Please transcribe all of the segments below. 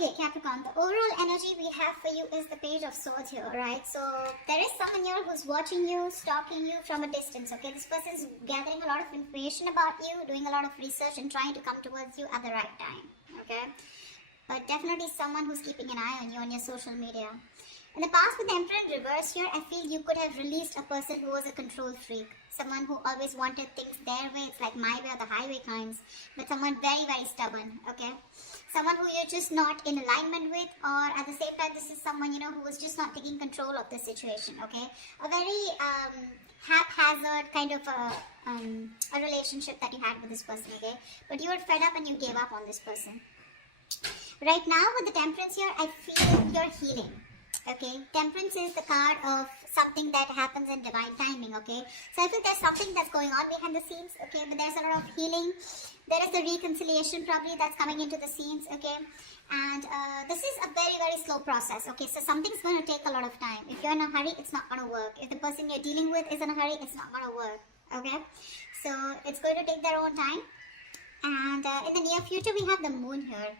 Okay, Capricorn, the overall energy we have for you is the Page of Swords here, right? So there is someone here who's watching you, stalking you from a distance, okay? This person is gathering a lot of information about you, doing a lot of research and trying to come towards you at the right time, okay? But definitely someone who's keeping an eye on you on your social media. In the past with the Emperor in reverse here, I feel you could have released a person who was a control freak. Someone who always wanted things their way, it's like my way or the highway kinds. But someone very, very stubborn, okay? Someone who you're just not in alignment with, or at the same time, this is someone, you know, who was just not taking control of the situation, okay? A very haphazard kind of a relationship that you had with this person, okay? But you were fed up and you gave up on this person. Right now, with the Temperance here, I feel you're healing. Okay, Temperance is the card of something that happens in divine timing, okay? So I feel there's something that's going on behind the scenes, okay? But there's a lot of healing. There is the reconciliation probably that's coming into the scenes, okay? And this is a very, very slow process, okay? So something's going to take a lot of time. If you're in a hurry, it's not going to work. If the person you're dealing with is in a hurry, it's not going to work, okay? So it's going to take their own time. And in the near future, we have the Moon here.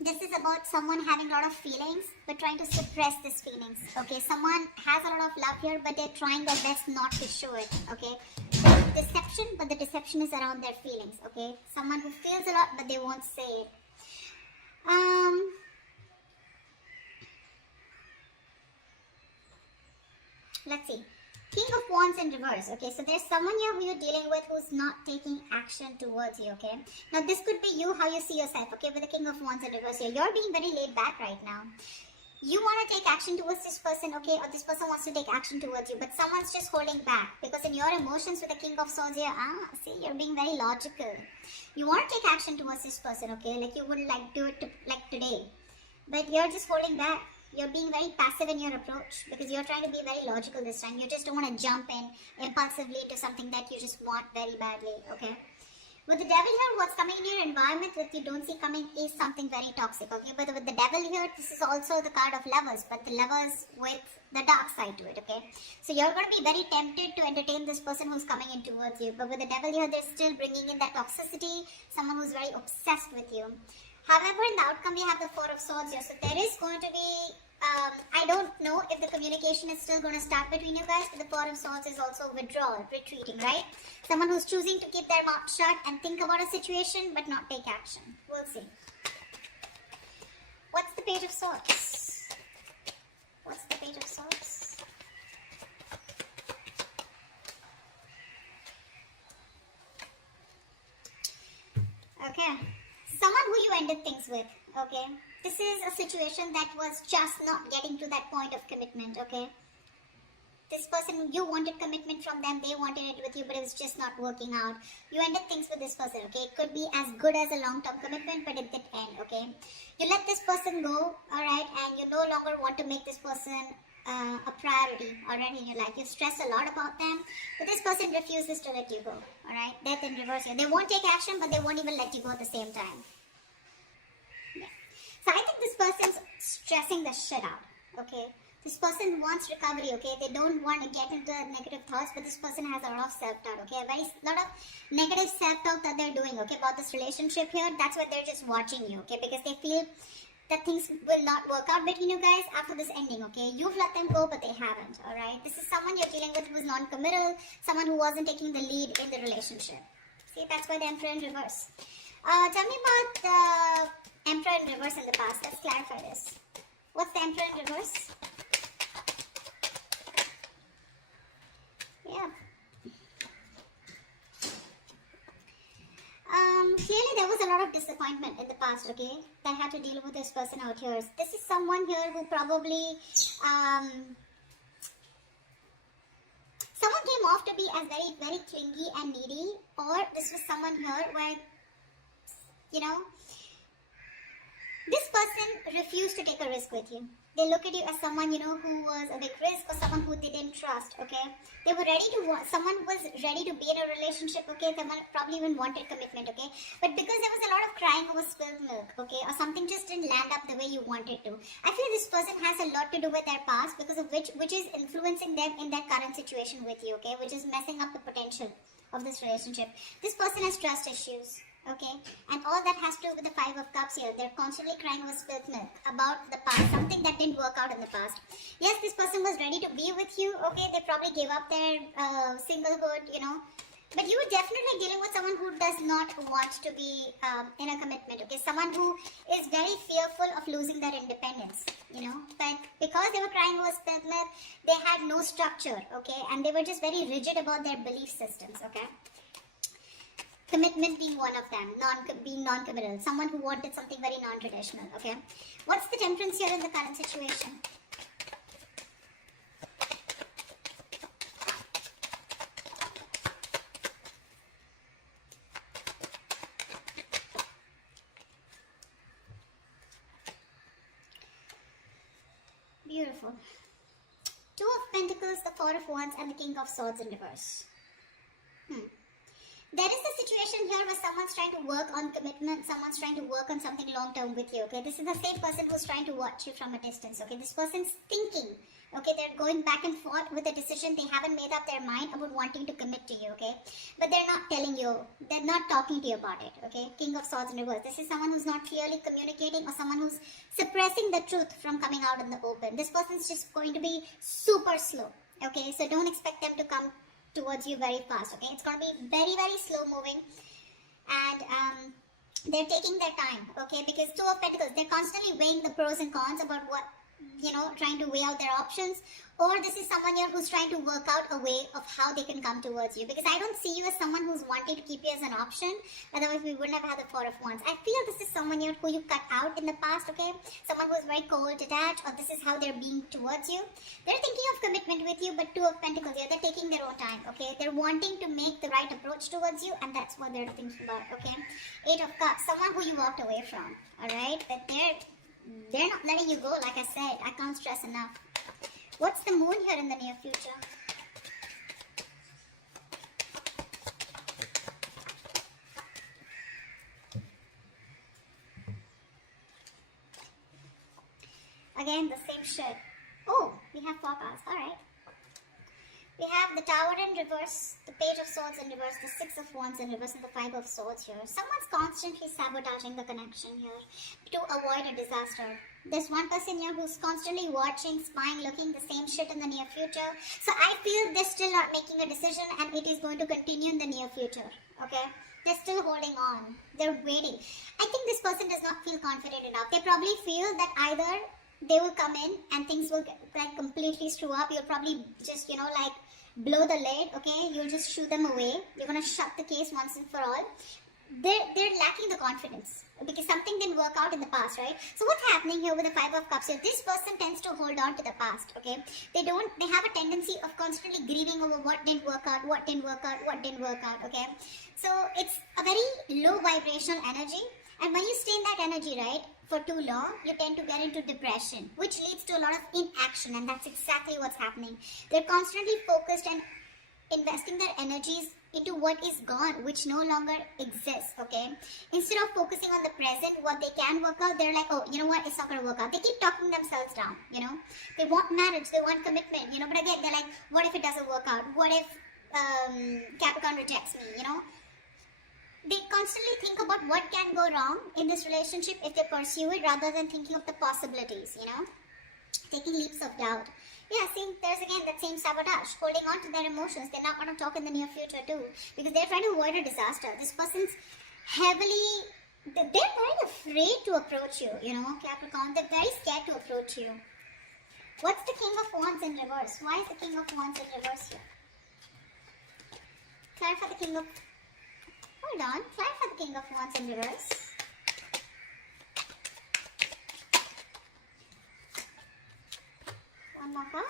This is about someone having a lot of feelings but trying to suppress these feelings, okay? Someone has a lot of love here but they're trying their best not to show it, okay? Deception, but the deception is around their feelings, okay? Someone who feels a lot but they won't say it. Let's see. King of Wands in reverse, okay? So there's someone here who you're dealing with who's not taking action towards you, okay? Now this could be you, how you see yourself, okay? With the King of Wands in reverse here. You're being very laid back right now. You want to take action towards this person, okay? Or this person wants to take action towards you. But someone's just holding back. Because in your emotions with the King of Swords here, see, you're being very logical. You want to take action towards this person, okay? Like you would like do it like today. But you're just holding back. You're being very passive in your approach because you're trying to be very logical this time. You just don't want to jump in impulsively to something that you just want very badly, okay? With the Devil here, what's coming in your environment that you don't see coming is something very toxic, okay? But with the Devil here, this is also the card of lovers, but the lovers with the dark side to it, okay? So you're going to be very tempted to entertain this person who's coming in towards you. But with the Devil here, they're still bringing in that toxicity, someone who's very obsessed with you. However, in the outcome, we have the Four of Swords here. So there is going to be, I don't know if the communication is still going to start between you guys, but the Four of Swords is also withdrawal, retreating, right? Someone who's choosing to keep their mouth shut and think about a situation, but not take action. We'll see. What's the Page of Swords? What's the Page of Swords? Okay. Someone who you ended things with, okay? This is a situation that was just not getting to that point of commitment, okay? This person, you wanted commitment from them, they wanted it with you, but it was just not working out. You ended things with this person, okay? It could be as good as a long-term commitment, but it did end, okay? You let this person go, alright? And you no longer want to make this person a priority already in your life. You've stressed a lot about them, but this person refuses to let you go, alright? Death in reverse here. They won't take action, but they won't even let you go at the same time. Yeah. So I think this person's stressing the shit out, okay? This person wants recovery, okay? They don't want to get into negative thoughts, but this person has a lot of self-doubt, okay? A lot of negative self-talk that they're doing, okay? About this relationship here, that's why they're just watching you, okay? Because they feel that things will not work out between you guys after this ending, okay? You've let them go, but they haven't, alright? This is someone you're dealing with who's non-committal, someone who wasn't taking the lead in the relationship. See, that's why the Emperor in reverse. Tell me about the Emperor in reverse in the past. Let's clarify this. What's the Emperor in reverse? Yeah. Clearly there was a lot of disappointment in the past, okay? That had to deal with this person out here. This is someone here who probably, someone came off to be as very, very clingy and needy, or this was someone here where, you know, this person refused to take a risk with you. They look at you as someone, you know, who was a big risk or someone who they didn't trust, okay? They were ready to, someone was ready to be in a relationship, okay? Someone probably even wanted commitment, okay? But because there was a lot of crying over spilled milk, okay? Or something just didn't land up the way you wanted to. I feel this person has a lot to do with their past because of which is influencing them in their current situation with you, okay? Which is messing up the potential of this relationship. This person has trust issues. Okay, and all that has to do with the Five of Cups here. They're constantly crying over spilt milk about the past, something that didn't work out in the past. Yes, this person was ready to be with you. Okay, they probably gave up their singlehood, you know. But you were definitely dealing with someone who does not want to be in a commitment. Okay, someone who is very fearful of losing their independence, you know. But because they were crying over spilt milk, they had no structure. Okay, and they were just very rigid about their belief systems. Okay. Commitment being one of them, being non-committal, someone who wanted something very non-traditional, okay? What's the temperance here in the current situation? Beautiful. Two of Pentacles, the Four of Wands, and the King of Swords in reverse. There is a situation here where someone's trying to work on commitment, someone's trying to work on something long-term with you, okay? This is the same person who's trying to watch you from a distance, okay? This person's thinking, okay? They're going back and forth with a decision. They haven't made up their mind about wanting to commit to you, okay? But they're not telling you, they're not talking to you about it, okay? King of Swords in reverse. This is someone who's not clearly communicating, or someone who's suppressing the truth from coming out in the open. This person's just going to be super slow, okay? So don't expect them to come towards you very fast, okay? It's going to be very, very slow moving, and they're taking their time, okay? Because Two of Pentacles, they're constantly weighing the pros and cons about what, you know, trying to weigh out their options. Or this is someone here who's trying to work out a way of how they can come towards you, because I don't see you as someone who's wanting to keep you as an option. Otherwise we wouldn't have had the Four of Wands. I feel this is someone here who you cut out in the past, okay? Someone who's very cold, detached, or this is how they're being towards you. They're thinking of commitment with you, but Two of Pentacles here, they're taking their own time, okay? They're wanting to make the right approach towards you, and that's what they're thinking about, okay? Eight of Cups, someone who you walked away from, alright? But they're not letting you go, like I said. I can't stress enough. What's the moon here in the near future? Again, the same shit. Oh, we have 4 cards. Alright. We have the Tower in reverse, the Page of Swords in reverse, the Six of Wands in reverse, and the Five of Swords here. Someone's constantly sabotaging the connection here to avoid a disaster. There's one person here who's constantly watching, spying, looking the same shit in the near future. So I feel they're still not making a decision, and it is going to continue in the near future. Okay? They're still holding on. They're waiting. I think this person does not feel confident enough. They probably feel that either they will come in and things will like completely screw up. You'll probably just, you know, like blow the lid, okay? You'll just shoo them away. You're gonna shut the case once and for all. They're lacking the confidence because something didn't work out in the past, right? So what's happening here with the Five of Cups here? This person tends to hold on to the past, okay? They have a tendency of constantly grieving over what didn't work out, okay? So it's a very low vibrational energy, and when you stay in that energy, right, for too long, you tend to get into depression, which leads to a lot of inaction, and that's exactly what's happening. They're constantly focused and investing their energies into what is gone, which no longer exists, okay? Instead of focusing on the present, what they can work out, they're like, oh, you know what, it's not going to work out. They keep talking themselves down, you know? They want marriage, they want commitment, you know? But again, they're like, what if it doesn't work out? What if Capricorn rejects me, you know? They constantly think about what can go wrong in this relationship if they pursue it, rather than thinking of the possibilities, you know? Taking leaps of doubt. Yeah, see, there's again that same sabotage, holding on to their emotions. They're not going to talk in the near future too, because they're trying to avoid a disaster. This person's they're very afraid to approach you, you know, Capricorn. They're very scared to approach you. What's the King of Wands in reverse? Why is the King of Wands in reverse here? Clarify the King of... Hold on. Clarify the King of Wands in reverse. One more card.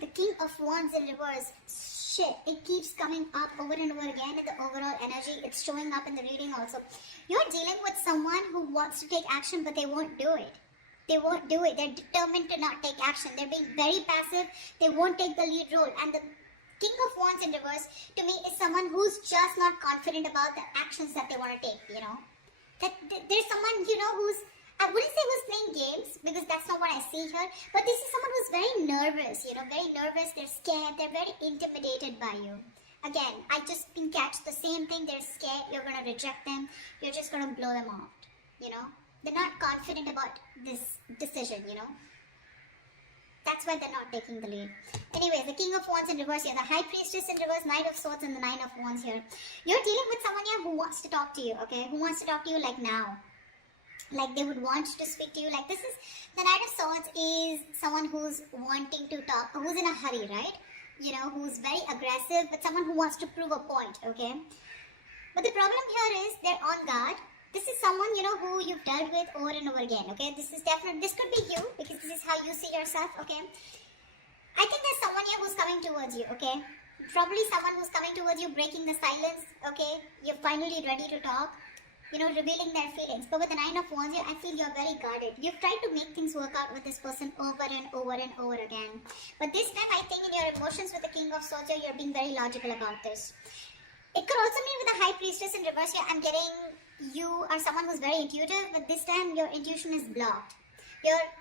The King of Wands in reverse. Shit, it keeps coming up over and over again in the overall energy. It's showing up in the reading also. You're dealing with someone who wants to take action, but they won't do it. They won't do it. They're determined to not take action. They're being very passive. They won't take the lead role. And the King of Wands in reverse, to me, is someone who's just not confident about the actions that they want to take, you know. That there's someone, you know, who's I wouldn't say who's playing games because that's not what I see here. But this is someone who's very nervous, you know, very nervous. They're scared. They're very intimidated by you. Again, I just can catch the same thing. They're scared. You're going to reject them. You're just going to blow them off, you know. They're not confident about this decision, you know. That's why they're not taking the lead. Anyways, the King of Wands in reverse here. The High Priestess in reverse. Knight of Swords and the Nine of Wands here. You're dealing with someone here who wants to talk to you, okay? Who wants to talk to you like now. Like they would want to speak to you. Like this is, the Knight of Swords is someone who's wanting to talk, who's in a hurry, right? You know, who's very aggressive, but someone who wants to prove a point, okay? But the problem here is they're on guard. This is someone, you know, who you've dealt with over and over again, okay? This is definitely, this could be you because this is how you see yourself, okay? I think there's someone here who's coming towards you, okay? Probably someone who's coming towards you, breaking the silence, okay? You're finally ready to talk. You know, revealing their feelings. But with the Nine of Wands here, I feel you're very guarded. You've tried to make things work out with this person over and over and over again. But this time, I think in your emotions with the King of Swords here, you're being very logical about this. It could also mean with the High Priestess in reverse here, I'm getting you are someone who's very intuitive, but this time your intuition is blocked.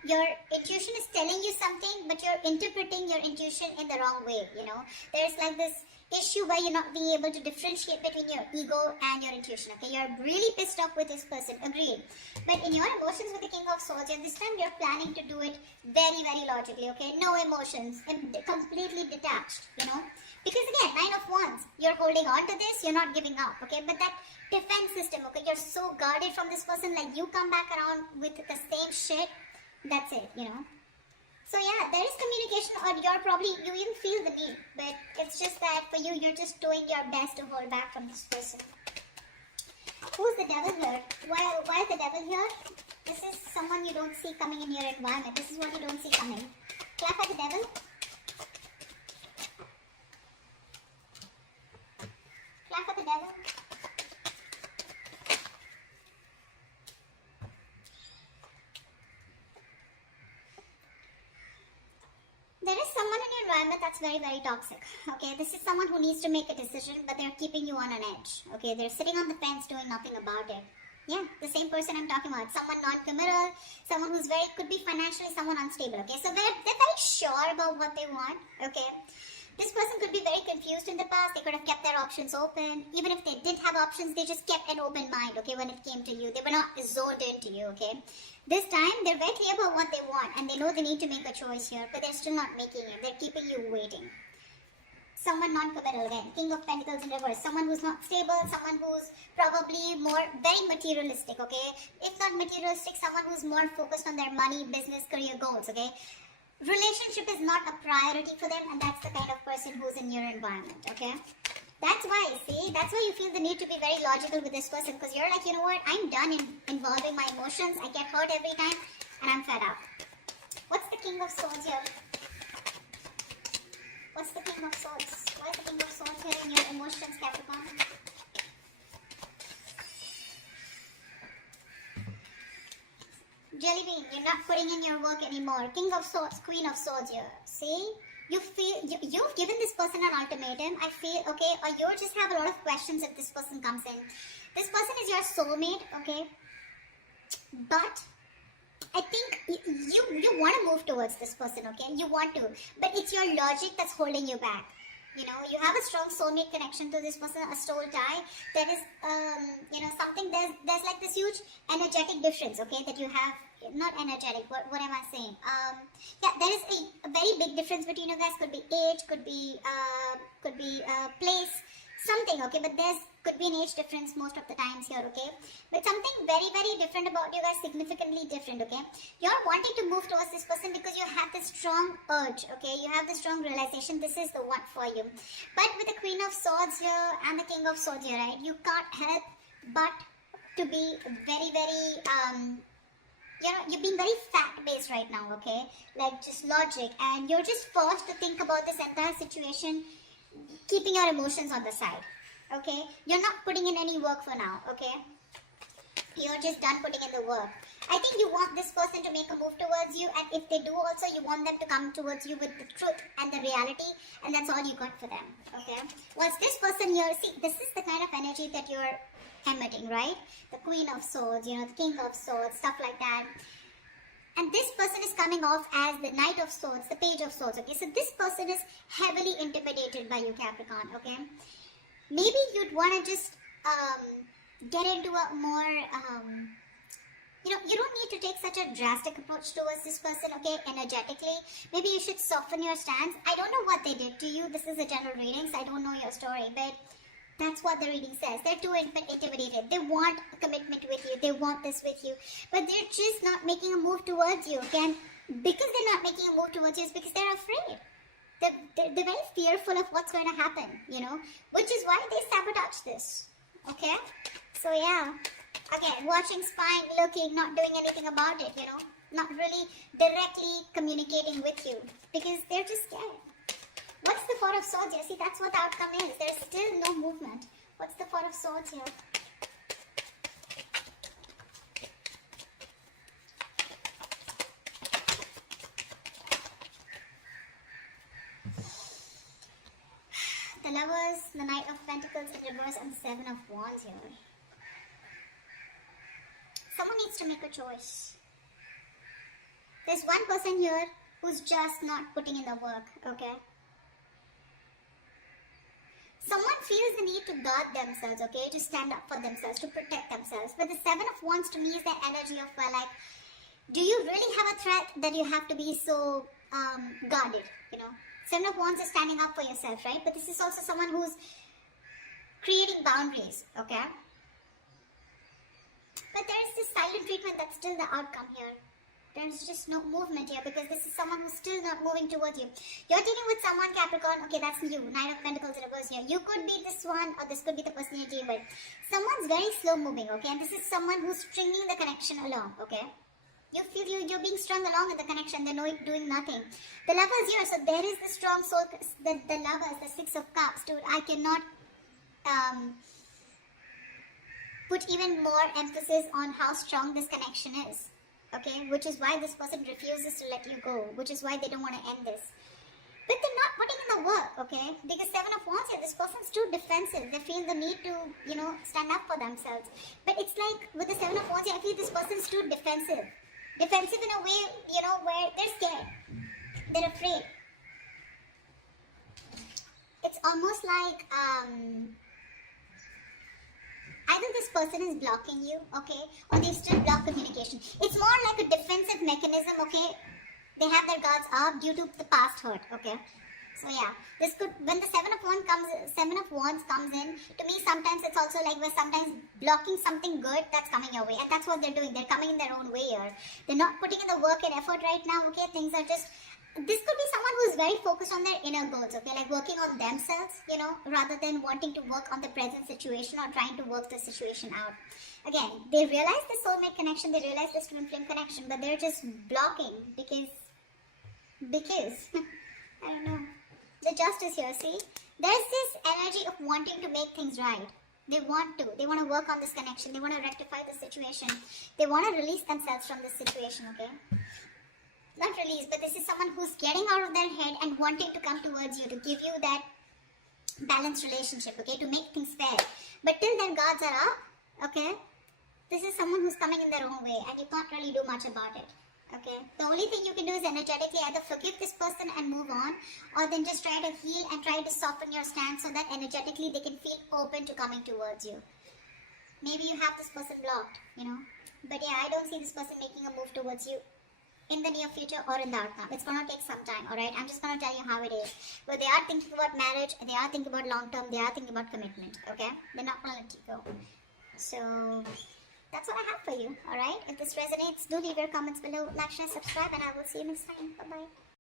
Your intuition is telling you something, but you're interpreting your intuition in the wrong way, you know. There's like this issue where you're not being able to differentiate between your ego and your intuition, okay? You're really pissed off with this person, agreed. But in your emotions with the King of Swords, and this time you're planning to do it very, very logically, okay? No emotions, and completely detached, you know? Because again, Nine of Wands, you're holding on to this, you're not giving up, okay? But that defense system, okay? You're so guarded from this person, like you come back around with the same shit, that's it, you know? So yeah, there is communication, or you even feel the need, but it's just that for you, you're just doing your best to hold back from this person. Who's the devil here? Why is the devil here? This is someone you don't see coming in your environment. This is what you don't see coming. Clap at the devil. Clap at the devil. There is someone in your environment that's very, very toxic. Okay, this is someone who needs to make a decision, but they're keeping you on an edge. Okay, they're sitting on the fence doing nothing about it. Yeah, the same person I'm talking about. Someone non-committal, someone who's could be financially someone unstable. Okay, so they're very sure about what they want. Okay, this person could be very confused in the past. They could have kept their options open. Even if they didn't have options, they just kept an open mind. Okay, when it came to you, they were not zoned into you. Okay. This time, they're very clear about what they want and they know they need to make a choice here, but they're still not making it. They're keeping you waiting. Someone non-committal again. King of Pentacles in reverse. Someone who's not stable, someone who's probably very materialistic, okay? If not materialistic, someone who's more focused on their money, business, career goals, okay? Relationship is not a priority for them, and that's the kind of person who's in your environment, okay? That's why, see, that's why you feel the need to be very logical with this person, because you're like, you know what, I'm done involving my emotions, I get hurt every time, and I'm fed up. What's the King of Swords here? What's the King of Swords? Why is the King of Swords here in your emotions, Capricorn? Jelly bean, you're not putting in your work anymore. King of Swords, Queen of Swords here. See? You've given this person an ultimatum. I feel, okay, or you just have a lot of questions if this person comes in. This person is your soulmate, okay? But I think you want to move towards this person, okay? You want to. But it's your logic that's holding you back. You know, you have a strong soulmate connection to this person, a soul tie. There is, you know, something, there's like this huge energetic difference, okay, that you have. Not energetic, what am I saying? Yeah, there is a very big difference between you guys. Could be age, could be place, something, okay? But could be an age difference most of the times here, okay? But something very, very different about you guys, significantly different, okay? You're wanting to move towards this person because you have this strong urge, okay? You have this strong realization this is the one for you. But with the Queen of Swords here and the King of Swords here, right? You can't help but to be very, very, you know, you're being very fact-based right now, okay? Like just logic, and you're just forced to think about this entire situation, keeping your emotions on the side, okay? You're not putting in any work for now, okay? You're just done putting in the work. I think you want this person to make a move towards you, and if they do also, you want them to come towards you with the truth and the reality, and that's all you got for them, okay? Once this person here, see, this is the kind of energy that you're emitting, right? The Queen of Swords, you know, the King of Swords, stuff like that. And this person is coming off as the Knight of Swords, the Page of Swords, okay? So this person is heavily intimidated by you, Capricorn, okay? Maybe you'd want to just get into a more, you know, you don't need to take such a drastic approach towards this person, okay, energetically. Maybe you should soften your stance. I don't know what they did to you. This is a general reading, so I don't know your story, but that's what the reading says. They're too intimidated. They want a commitment with you. They want this with you. But they're just not making a move towards you, okay? And because they're not making a move towards you is because they're afraid. They're very fearful of what's going to happen, you know, which is why they sabotage this, okay? So yeah, again, watching, spying, looking, not doing anything about it, you know, not really directly communicating with you because they're just scared. What's the Four of Swords here? See, that's what the outcome is. There's still no movement. What's the Four of Swords here? The Lovers, the Knight of Pentacles in reverse, and the Seven of Wands here. Someone needs to make a choice. There's one person here who's just not putting in the work, okay? Someone feels the need to guard themselves, okay? To stand up for themselves, to protect themselves. But the Seven of Wands to me is that energy of, like, do you really have a threat that you have to be so guarded, you know? Seven of Wands is standing up for yourself, right? But this is also someone who's creating boundaries, okay? But there's this silent treatment that's still the outcome here. There's just no movement here because this is someone who's still not moving towards you. You're dealing with someone, Capricorn, okay, that's you. Knight of Pentacles in reverse here. You could be this one or this could be the person you're dealing with. Someone's very slow moving, okay? And this is someone who's stringing the connection along, okay? You feel you're being strung along in the connection. They're doing nothing. The Lovers here, so there is the strong soul, the Lovers, the Six of Cups, dude. I cannot put even more emphasis on how strong this connection is. Okay, which is why this person refuses to let you go, which is why they don't want to end this. But they're not putting in the work, okay? Because Seven of Wands here, this person's too defensive. They feel the need to, you know, stand up for themselves. But it's like with the Seven of Wands here, I feel this person's too defensive. Defensive in a way, you know, where they're scared. They're afraid. It's almost like, either this person is blocking you, okay, or they still block communication. It's more like a defensive mechanism, okay? They have their guards up due to the past hurt, okay? So yeah, this could, when the Seven of Wands comes in, to me sometimes it's also like we're sometimes blocking something good that's coming your way. And that's what they're doing. They're coming in their own way here. They're not putting in the work and effort right now, okay? Things are just, this could be someone who's very focused on their inner goals, okay? Like working on themselves, you know, rather than wanting to work on the present situation or trying to work the situation out. Again, they realize the soulmate connection, they realize this twin flame connection, but they're just blocking because, I don't know. The Justice here, see? There's this energy of wanting to make things right. They want to work on this connection. They want to rectify the situation. They want to release themselves from this situation, okay? Not release, but this is someone who's getting out of their head and wanting to come towards you to give you that balanced relationship, okay? To make things fair. But till their guards are up, okay? This is someone who's coming in their own way and you can't really do much about it. Okay, the only thing you can do is energetically either forgive this person and move on, or then just try to heal and try to soften your stance so that energetically they can feel open to coming towards you. Maybe you have this person blocked, you know. But yeah, I don't see this person making a move towards you in the near future or in the outcome. It's going to take some time, alright? I'm just going to tell you how it is. But they are thinking about marriage, they are thinking about long term, they are thinking about commitment, okay? They're not going to let you go. So that's what I have for you, alright? If this resonates, do leave your comments below, like, share, subscribe, and I will see you next time. Bye-bye.